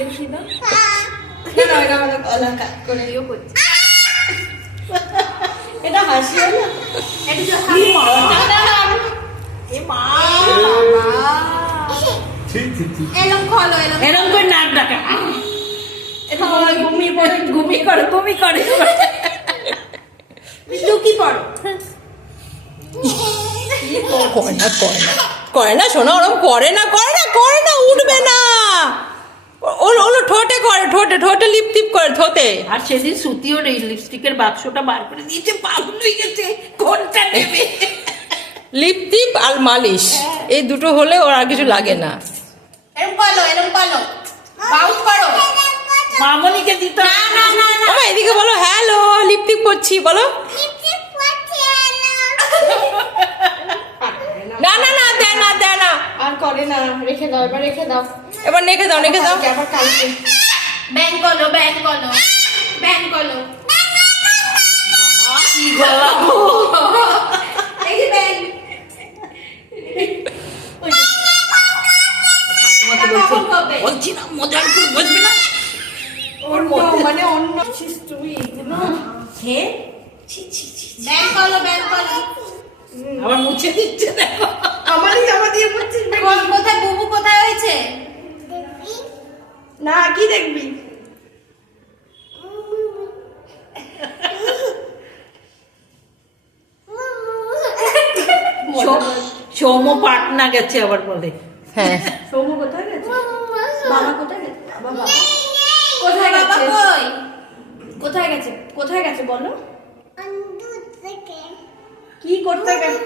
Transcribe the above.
দেখিয়ে দাও। এটা গলা কাট করে দিও করছি। এটা হাসি হলো। এটা যে হাসি এ মা এরকম খলো এরকম করে নাক ডাকা। এটা ঘুমিয়ে পড়ে ঘুমিয়ে করে লুকি পড়ো। করে না শোনো, ওরকম করে না উঠবে না। ওলো ঠোঁটে করে, ঠোঁটে লিপটিপ করে ঠোঁটে। আর সেদিন সুতিও নেই, লিপস্টিকের বাক্সটা বার করে দিয়েছে, পাগল হয়ে গেছে কোনটা নেবে। লিপটিপ আর মালিশ এই দুটো হলে ওর আর কিছু লাগে না। এরকম পালো বাউন্স করো। মামনিকে দিতে না এদিকে বলো হ্যালো, লিপটিপ করছি বলো। না দেয় না আর করে না, রেখে দাও এবার, রেখে দাও এবার, রেখে দাও আবার কালকে ব্যাং করো কি গলা এই যে ব্যাং বলছি না মজার করে বসবে না। ওর মানে অন্য তুমি হে ব্যাং করো আবার মুছে দিচ্ছে, দেখো আমারই জামা দিয়ে মুছছিস। কোথায় বুবু কোথায় হয়েছে না, কি দেখবি সৌম পাটনা গেছে আবার বলে। হ্যাঁ সৌম কোথায় গেছে, বাবা কোথায় গেছে, বাবা কোথায় গেছে বলো, কি করতে গেছে।